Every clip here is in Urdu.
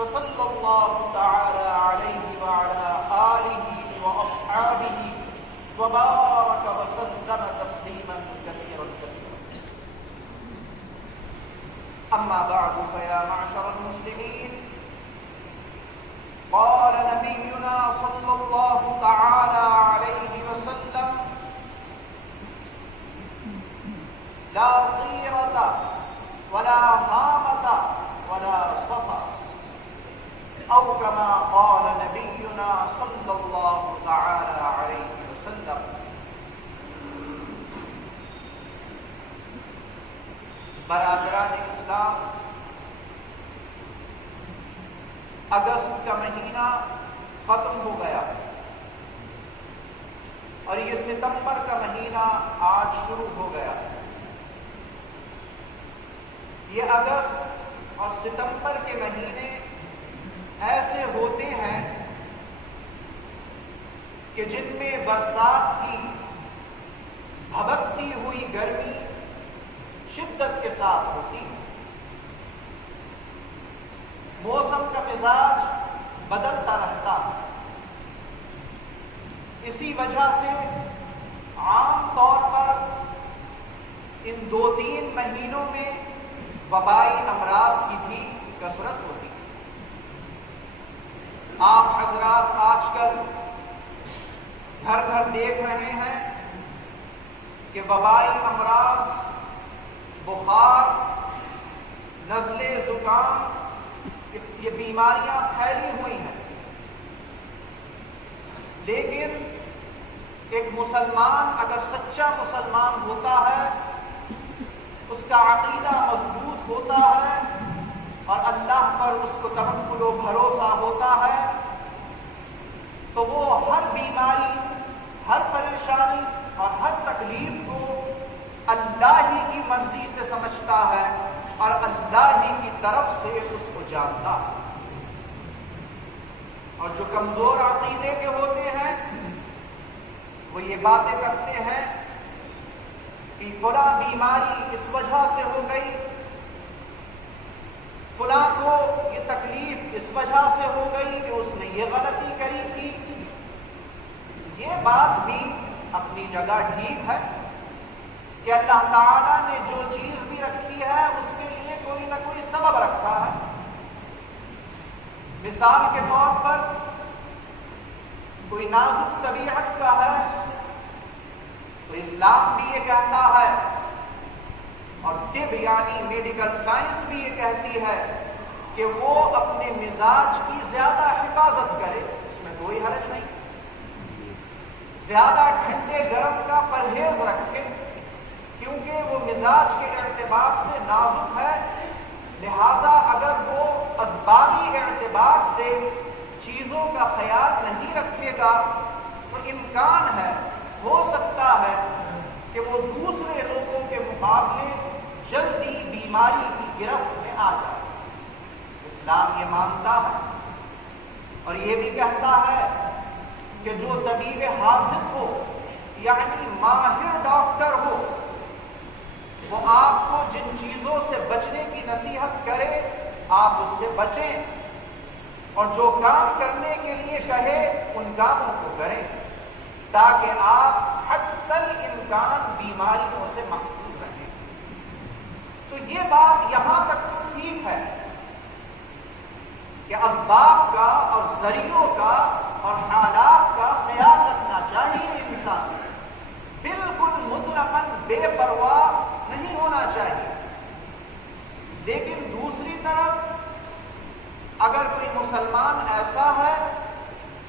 فصلى الله تعالى عليه وعلى آله وأصحابه وبارك وسلم تسليما كثيرا كثيرا. أما بعد فيا معشر المسلمين، قال نبينا صلى الله تعالى عليه وسلم: لا طيرة ولا هامة ولا صفا، أو كما قال نبينا صلى الله تعالى عليه وسلم. برادران اسلام، اگست کا مہینہ ختم ہو گیا اور یہ ستمبر کا مہینہ آج شروع ہو گیا. یہ اگست اور ستمبر کے مہینے ایسے ہوتے ہیں کہ جن میں برسات کی بھبکتی ہوئی گرمی شدت کے ساتھ ہوتی ہے. موسم کا مزاج بدلتا رہتا ہے. اسی وجہ سے عام طور پر ان 2-3 مہینوں میں وبائی امراض کی بھی کثرت ہوتی ہے. آپ حضرات آج کل گھر گھر دیکھ رہے ہیں کہ وبائی امراض، بخار، نزلے، زکام، یہ بیماریاں پھیلی ہوئی ہیں. لیکن ایک مسلمان اگر سچا مسلمان ہوتا ہے، اس کا عقیدہ مضبوط ہوتا ہے اور اللہ پر اس کو توکل و بھروسہ ہوتا ہے، تو وہ ہر بیماری، ہر پریشانی اور ہر تکلیف کو اللہ ہی کی مرضی سے سمجھتا ہے اور اللہ ہی کی طرف سے اس کو جانتا ہے. اور جو کمزور عقیدے کے ہوتے ہیں وہ یہ باتیں کرتے ہیں کہ فلاں بیماری اس وجہ سے ہو گئی، فلاں کو یہ تکلیف اس وجہ سے ہو گئی کہ اس نے یہ غلطی کری تھی. یہ بات بھی اپنی جگہ ٹھیک ہے کہ اللہ تعالیٰ نے جو چیز بھی رکھی ہے اس کے لیے کوئی نہ کوئی سبب رکھا ہے. مثال کے طور پر کوئی نازک طبیعت کا ہے تو اسلام بھی یہ کہتا ہے اور طب یعنی میڈیکل سائنس بھی یہ کہتی ہے کہ وہ اپنے مزاج کی زیادہ حفاظت کرے. اس میں کوئی حرج نہیں. زیادہ ٹھنڈے گرم کا پرہیز رکھے کیونکہ وہ مزاج کے اعتبار سے نازک ہے. لہذا اگر وہ اسبابی اعتبار سے چیزوں کا خیال نہیں رکھے گا تو امکان ہے، ہو سکتا ہے کہ وہ دوسرے لوگوں کے مقابلے جلدی بیماری کی گرفت میں آ جائے. اسلام یہ مانتا ہے اور یہ بھی کہتا ہے کہ جو طبیب حاذق ہو یعنی ماہر ڈاکٹر ہو، وہ آپ کو جن چیزوں سے بچنے کی نصیحت کرے آپ اس سے بچیں، اور جو کام کرنے کے لیے کہے ان کاموں کو کریں تاکہ آپ حتی الامکان بیماریوں سے محفوظ رہیں. تو یہ بات یہاں تک تو ٹھیک ہے کہ اسباب کا اور ذریعوں کا اور حالات کا خیال رکھنا چاہیے. انسان بالکل مطلقاً بے پرواہ نہیں ہونا چاہیے. لیکن دوسری طرف اگر کوئی مسلمان ایسا ہے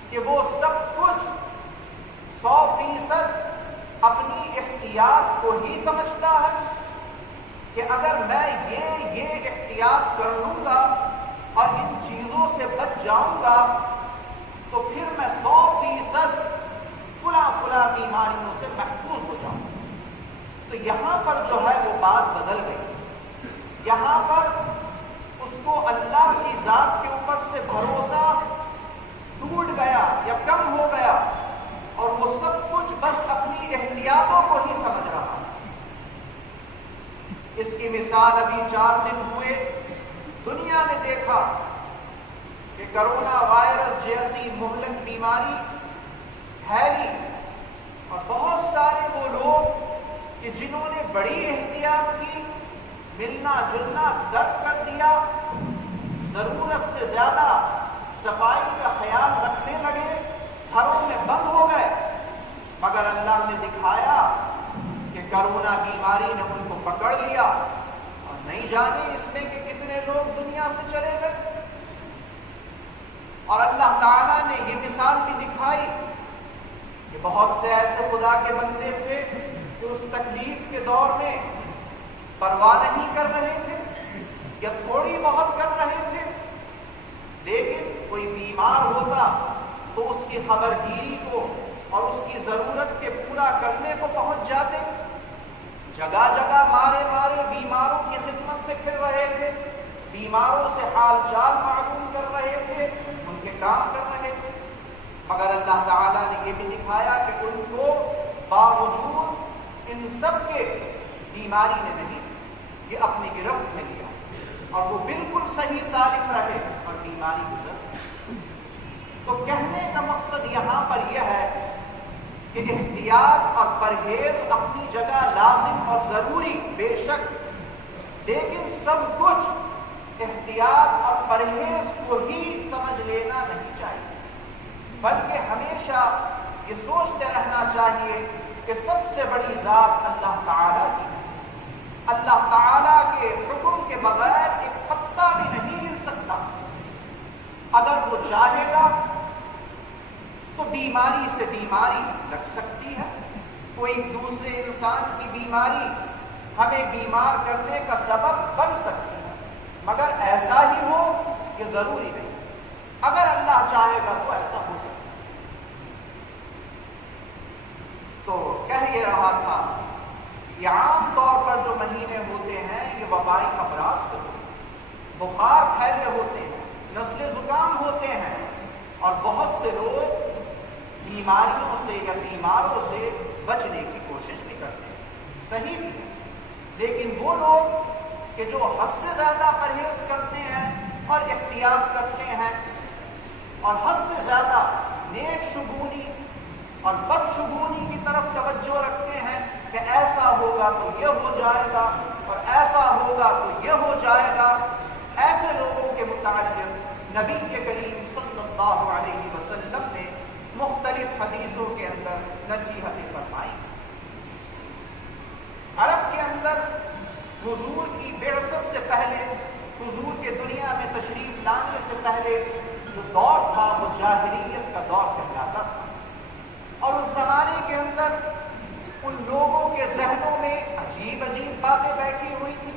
کہ وہ سب کچھ 100% اپنی احتیاط کو ہی سمجھتا ہے کہ اگر میں یہ احتیاط کر لوں گا اور ان چیزوں سے بچ جاؤں گا تو پھر میں 100% فلاں بیماریوں سے محفوظ ہو جاؤں گا، تو یہاں پر جو ہے وہ بات بدل گئی. یہاں پر اس کو اللہ کی ذات کے اوپر سے بھروسہ ٹوٹ گیا یا کم ہو گیا اور وہ سب کچھ بس اپنی احتیاطوں کو ہی سمجھ رہا. اس کی مثال ابھی 4 دن ہوئے دنیا نے دیکھا کہ کرونا وائرس جیسی مہلک بیماری پھیلی اور بہت سارے وہ لوگ کہ جنہوں نے بڑی احتیاط کی، ملنا جلنا ترک کر دیا، ضرورت سے زیادہ صفائی کا خیال رکھنے لگے، گھروں میں بند ہو گئے، مگر اللہ نے دکھایا کہ کرونا بیماری نے ان کو پکڑ لیا اور نہیں جانے اس میں کہ کتنے لوگ دنیا سے چلے گئے۔ اور اللہ تعالیٰ نے یہ مثال بھی دکھائی کہ بہت سے ایسے خدا کے بندے تھے کہ اس تکلیف کے دور میں پرواہ نہیں کر رہے تھے یا تھوڑی بہت کر رہے تھے، لیکن کوئی بیمار ہوتا تو اس کی خبرگیری کو اور اس کی ضرورت کے پورا کرنے کو پہنچ جاتے، جگہ جگہ مارے مارے بیماروں کی خدمت میں پھر رہے تھے، بیماروں سے حال چال معلوم کر رہے تھے، ان کے کام کر رہے تھے، مگر اللہ تعالیٰ نے یہ بھی دکھایا کہ ان کو باوجود ان سب کے بیماری نے نہیں یہ اپنی گرفت میں لیا اور وہ بالکل صحیح سالم رہے اور بیماری گزر۔ تو کہنے کا مقصد یہاں پر یہ ہے کہ احتیاط اور پرہیز اپنی جگہ لازم اور ضروری بے شک، لیکن سب کچھ احتیاط اور پرہیز کو ہی سمجھ لینا نہیں چاہیے، بلکہ ہمیشہ یہ سوچتے رہنا چاہیے کہ سب سے بڑی ذات اللہ تعالیٰ کی ہے، اللہ تعالیٰ کے حکم کے بغیر ایک پتا بھی نہیں ہل سکتا، اگر وہ چاہے گا تو بیماری سے بیماری لگ سکتی ہے، کوئی دوسرے انسان کی بیماری ہمیں بیمار کرنے کا سبب بن سکتی ہے، مگر ایسا ہی ہو یہ ضروری نہیں، اگر اللہ چاہے گا تو ایسا ہو سکتا ہے۔ تو کہہ یہ رہا تھا یہ عام طور پر جو مہینے ہوتے ہیں یہ وبائی امراض کے ہوتے ہیں، بخار پھیلے ہوتے ہیں، نزلے زکام ہوتے ہیں، اور بہت سے لوگ بیماریوں سے یا بیماروں سے بچنے کی کوشش بھی کرتے ہیں، صحیح بھی ہے، لیکن وہ لوگ کہ جو حد سے زیادہ پرہیز کرتے ہیں اور احتیاط کرتے ہیں اور حد سے زیادہ نیک شگونی اور بدشگونی کی طرف توجہ رکھتے ہیں کہ ایسا ہوگا تو یہ ہو جائے گا اور ایسا ہوگا تو یہ ہو جائے گا، ایسے لوگوں کے متعلق نبی کے کریم صلی اللہ علیہ وسلم نے مختلف حدیثوں کے اندر نصیحتیں فرمائی۔ عرب کے اندر حضور کی بعثت سے پہلے، حضور کے دنیا میں تشریف لانے سے پہلے جو دور تھا وہ جاہلیت کا دور کہلاتا تھا، اور اس زمانے کے اندر ان لوگوں کے ذہنوں میں عجیب عجیب باتیں بیٹھی ہوئی تھی،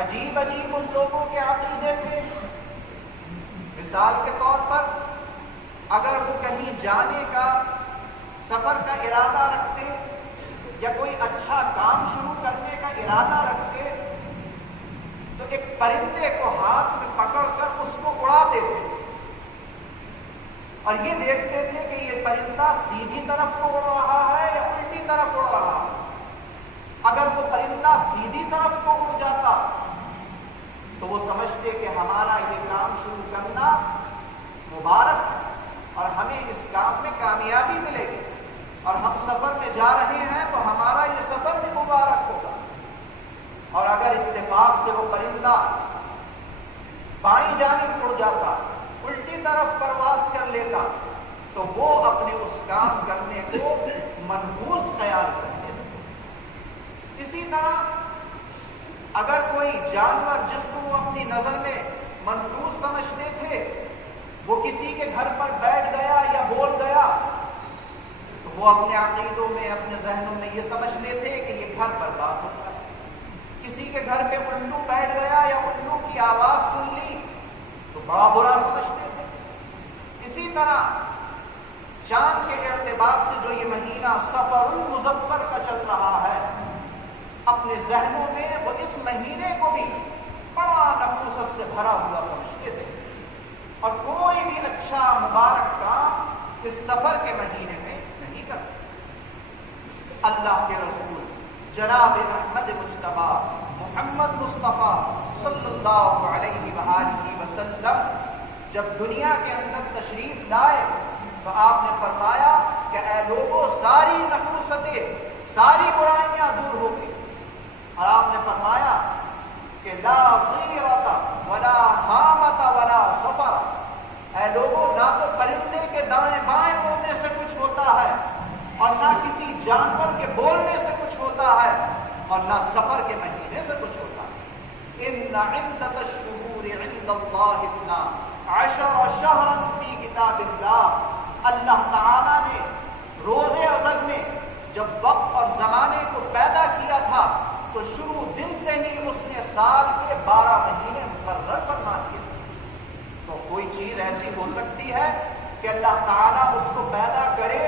عجیب عجیب ان لوگوں کے عقیدے تھے۔ مثال کے طور پر اگر وہ کہیں جانے کا سفر کا ارادہ رکھتے یا کوئی اچھا کام شروع کرنے کا ارادہ رکھتے تو ایک پرندے کو ہاتھ میں پکڑ کر اس کو اڑا دیتے اور یہ دیکھتے تھے کہ یہ پرندہ سیدھی طرف کو اڑ رہا ہے یا الٹی طرف اڑ رہا ہے۔ اگر وہ پرندہ سیدھی طرف کو اڑ جاتا تو وہ سمجھتے کہ ہمارا یہ کام شروع کرنا مبارک ہے اور ہمیں اس کام میں کامیابی ملے گی، اور ہم سفر میں جا رہے ہیں تو ہمارا یہ سفر بھی مبارک ہوگا۔ اور اگر اتفاق سے وہ پرندہ بائیں جانب اڑ جاتا، الٹی طرف پرواز کر لیتا، تو وہ اپنے اس کام کرنے کو منحوس خیال کرتے تھے۔ اسی طرح اگر کوئی جانور جس کو وہ اپنی نظر میں منحوس سمجھتے تھے وہ کسی کے گھر پر بیٹھ گیا یا بول گیا تو وہ اپنے عقیدوں میں، اپنے ذہنوں میں یہ سمجھتے تھے کہ یہ گھر برباد ہوتا ہے۔ کسی کے گھر پہ الو بیٹھ گیا یا الو کی آواز سن لی تو بڑا برا سمجھتے تھے۔ اسی طرح چاند کے اعتبار سے جو یہ مہینہ صفر المظفر کا چل رہا ہے، اپنے ذہنوں میں وہ اس مہینے کو بھی بڑا نحوست سے بھرا ہوا سمجھتے تھے، اور کوئی بھی اچھا مبارک کام اس سفر کے مہینے میں نہیں کرتے۔ اللہ کے رسول جناب احمد مجتبیٰ محمد مصطفیٰ صلی اللہ علیہ وآلہ وسلم جب دنیا کے اندر تشریف لائے تو آپ نے فرمایا کہ اے لوگوں ساری نحوستیں، ساری برائیاں دور ہو گئی، اور آپ نے فرمایا کہ لا غیرۃ ولا حامۃ ولا سفر، اے لوگوں نہ تو پرندے کے دائیں بائیں اڑنے سے کچھ ہوتا ہے، اور نہ کسی جانور کے بولنے سے کچھ ہوتا ہے، اور نہ سفر کے مہینے سے کچھ ہوتا ہے۔ ان عدۃ الشہور عند اللہ 12 شہرا فی کتاب اللہ، اللہ تعالیٰ نے روز ازل میں جب وقت اور زمانے کو پیدا کیا تھا تو شروع دن سے ہی اس نے سال کے 12 مہینے مقرر فرما دیے۔ تو کوئی چیز ایسی ہو سکتی ہے کہ اللہ تعالیٰ اس کو پیدا کرے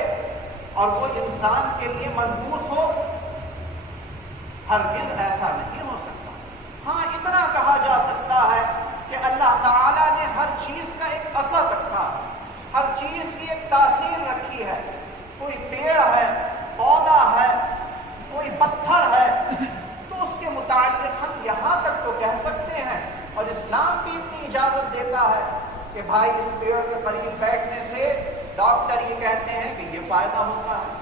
اور وہ انسان کے لیے منحوس ہو؟ ہرگز ایسا نہیں ہو سکتا۔ ہاں اتنا کہا جا سکتا ہے کہ اللہ تعالیٰ نے ہر چیز کا ایک اثر رکھا، ہر چیز کی ایک تاثیر رکھی ہے۔ کوئی پیڑ ہے، پودا ہے، کوئی پتھر ہے، تو اس کے متعلق ہم یہاں تک تو کہہ سکتے ہیں، اور اسلام بھی اتنی اجازت دیتا ہے کہ بھائی اس پیڑ کے قریب بیٹھنے سے ڈاکٹر یہ کہتے ہیں کہ یہ فائدہ ہوتا ہے،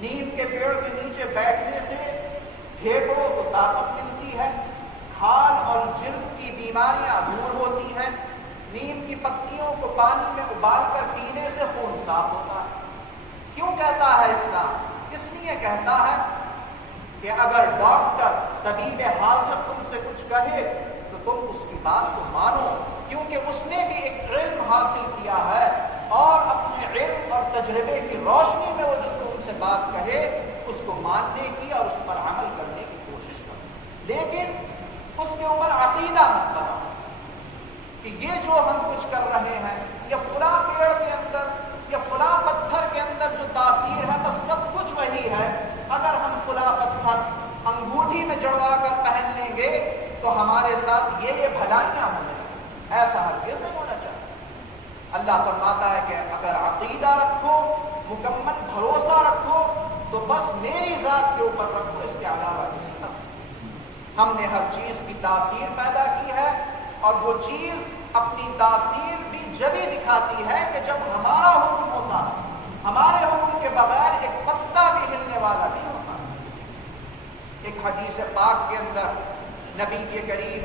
نیم کے پیڑ کے نیچے بیٹھنے سے پھیپھڑوں کو طاقت ملتی ہے، کھال اور جلد کی بیماریاں دور ہوتی ہیں، نیم کی پتیوں کو پانی میں ابال کر پینے سے خون صاف ہوتا ہے۔ کیوں کہتا ہے اسلام؟ اس لیے کہتا ہے کہ اگر ڈاکٹر طبیب حاضر تم سے کچھ کہے تو تم اس کی بات کو مانو، کیونکہ اس نے بھی ایک علم حاصل کیا ہے، اور اپنے علم اور تجربے کی روشنی میں وہ جو تم سے بات کہے اس کو ماننے کی اور اس پر عمل کرنے کی کوشش کرو، لیکن اس کے اوپر عقیدہ مت بناؤ کہ یہ جو ہم کچھ کر رہے ہیں، یا فلاں پیڑ کے اندر یا فلاں پتھر کے اندر جو تاثیر ہے بس سب کچھ وہی ہے، اگر ہم فلاں پتھر انگوٹھی میں جڑوا کر پہن لیں گے تو ہمارے ساتھ یہ بھلائیاں ہوں گی۔ ایسا ہرگز نہیں ہونا چاہیے۔ اللہ فرماتا ہے کہ اگر عقیدہ رکھو، مکمل بھروسہ رکھو تو بس میری ذات کے اوپر رکھو، اس کے علاوہ کسی طرح۔ ہم نے ہر چیز کی تاثیر پیدا کی ہے، اور وہ چیز اپنی تاثیر بھی جبھی دکھاتی ہے کہ جب ہمارا حکم ہوتا ہے، ہمارے حکم کے بغیر ایک پتا بھی ہلنے والا نہیں ہوتا۔ ایک حدیث پاک کے اندر نبی کریم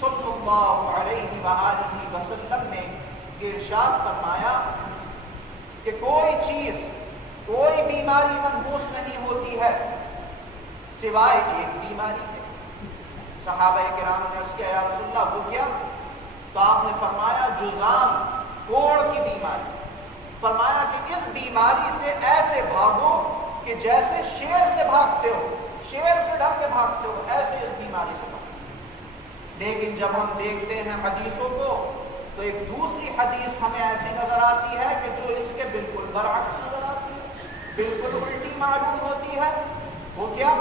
صلی اللہ علیہ وآلہ وسلم نے ارشاد فرمایا کہ کوئی چیز، کوئی بیماری منحوس نہیں ہوتی ہے سوائے ایک بیماری کے۔ صحابہ کرام نے اس کے یا رسول اللہ وہ کیا؟ تو آپ نے فرمایا جذام، کوڑ کی بیماری۔ فرمایا کہ اس بیماری سے ایسے بھاگو کہ جیسے شیر سے بھاگتے ہو، شیر سے ڈر کے بھاگتے ہو، ایسے اس بیماری سے بھاگو۔ لیکن جب ہم دیکھتے ہیں حدیثوں کو تو ایک دوسری حدیث ہمیں ایسی نظر آتی ہے کہ جو اس کے بالکل برعکس نظر آتی ہے، بالکل الٹی معلوم ہوتی ہے۔ وہ کیا؟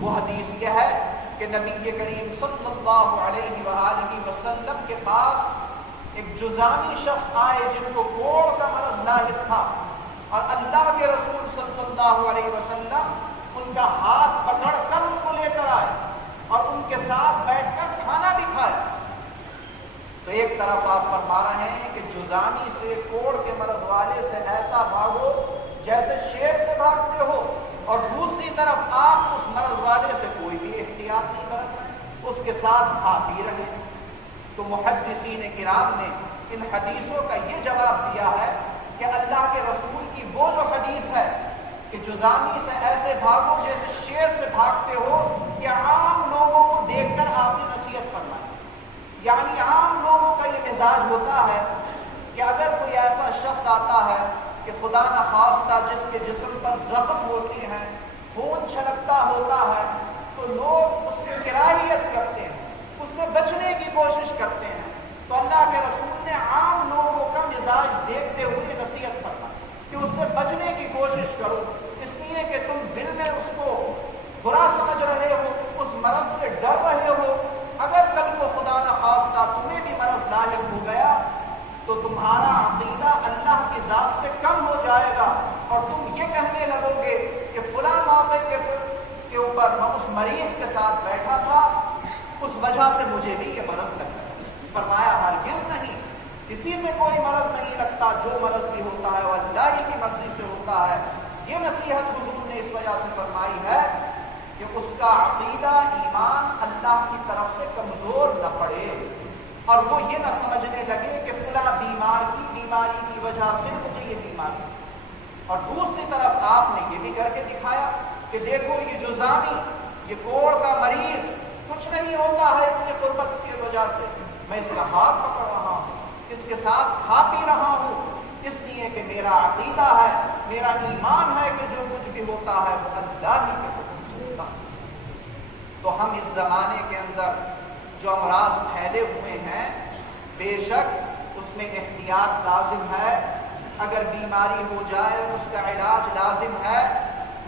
وہ حدیث یہ ہے کہ نبی کریم صلی اللہ علیہ وآلہ وسلم کے پاس ایک جذامی شخص آئے جن کو کوڑ کا مرض لاحق تھا، اور اللہ کے رسول صلی اللہ علیہ وسلم ان کا ہاتھ پکڑ کر ان کو لے کر آئے اور ان کے ساتھ بیٹھ کر کھانا بھی کھایا۔ تو ایک طرف آپ فرما رہے ہیں کہ جذامی سے، کوڑ کے مرض والے سے ایسا بھاگو جیسے شیر سے بھاگتے ہو، اور دوسری طرف آپ اس مرض والے سے کوئی بھی احتیاط نہیں برت رہے، اس کے ساتھ بھاگی رہے۔ تو محدثین کرام نے ان حدیثوں کا یہ جواب دیا ہے کہ اللہ کے رسول کی وہ جو حدیث ہے کہ جذامی سے ایسے بھاگو جیسے شیر سے بھاگتے ہو، یہ عام لوگوں کو دیکھ کر آپ نے نصیحت فرمائی۔ یعنی عام لوگوں کا یہ مزاج ہوتا ہے کہ اگر کوئی ایسا شخص آتا ہے کہ خدا نخواستہ جس کے جسم پر زخم ہوتے ہیں، خون چھلکتا ہوتا ہے، تو لوگ اس سے کراہیت کرتے ہیں، اس سے بچنے کی کوشش کرتے ہیں۔ تو اللہ کے رسول نے عام لوگوں کا مزاج دیکھتے ہوئے نصیحت فرمائی کہ اس سے بچنے کی کوشش کرو، اس لیے کہ تم دل میں اس کو برا سمجھ رہے ہو، اس مرض سے ڈر رہے ہو۔ اگر کل کو خدا نخواستہ تمہیں بھی مرض لاحق ہو گیا تو تمہارا عقیدہ اللہ کی ذات سے کم ہو جائے گا، اور تم یہ کہنے لگو گے کہ فلاں موقع کے اوپر میں اس مریض کے ساتھ بیٹھا تھا، اس وجہ سے مجھے بھی یہ مرض لگ گیا۔ فرمایا ہرگز نہیں، کسی سے کوئی مرض نہیں لگتا، جو مرض بھی ہوتا ہے وہ اللہ ہی کی مرضی سے ہوتا ہے۔ یہ نصیحت حضور نے اس وجہ سے فرمائی ہے کہ اس کا عقیدہ ایمان اللہ کی طرف سے کمزور نہ پڑے، اور وہ یہ نہ سمجھنے لگے کہ فلاں بیماری کی وجہ سے مجھے یہ بیماری۔ اور دوسری طرف آپ نے یہ بھی کر کے دکھایا کہ دیکھو یہ جو زانی، یہ کوڑ کا مریض، کچھ نہیں ہوتا ہے اس کی قربت کی وجہ سے، میں اس کا ہاتھ پکڑ رہا ہوں، اس کے ساتھ کھا پی رہا ہوں، اس لیے کہ میرا عقیدہ ہے، میرا ایمان ہے کہ جو کچھ بھی ہوتا ہے وہ اللہ ہی کے حکم سے ہوتا ہے۔ تو ہم اس زمانے کے اندر جو امراض پھیلے ہوئے ہیں، بے شک اس میں احتیاط لازم ہے، اگر بیماری ہو جائے اس کا علاج لازم ہے،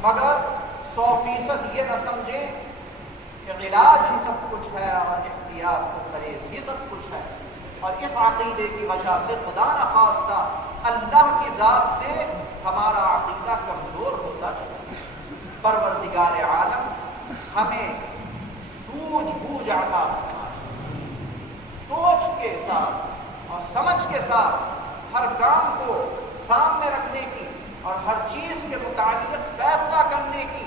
مگر 100% یہ نہ سمجھیں کہ علاج ہی سب کچھ ہے اور احتیاط و پرہیز ہی سب کچھ ہے، اور اس عقیدے کی وجہ سے خدا نخواستہ اللہ کی ذات سے ہمارا عقیدہ کمزور ہوتا چلا۔ پروردگار عالم ہمیں سوجھ بوجھ عطا فرمائے، سوچ کے ساتھ اور سمجھ کے ساتھ ہر کام کو سامنے رکھنے کی اور ہر چیز کے متعلق فیصلہ کرنے کی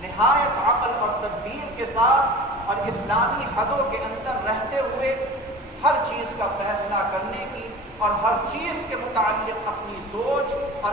نہایت عقل اور تدبیر کے ساتھ اور اسلامی حدوں کے اندر رہتے ہوئے ہر چیز کا فیصلہ کرنے کی اور ہر چیز کے متعلق اپنی سوچ اور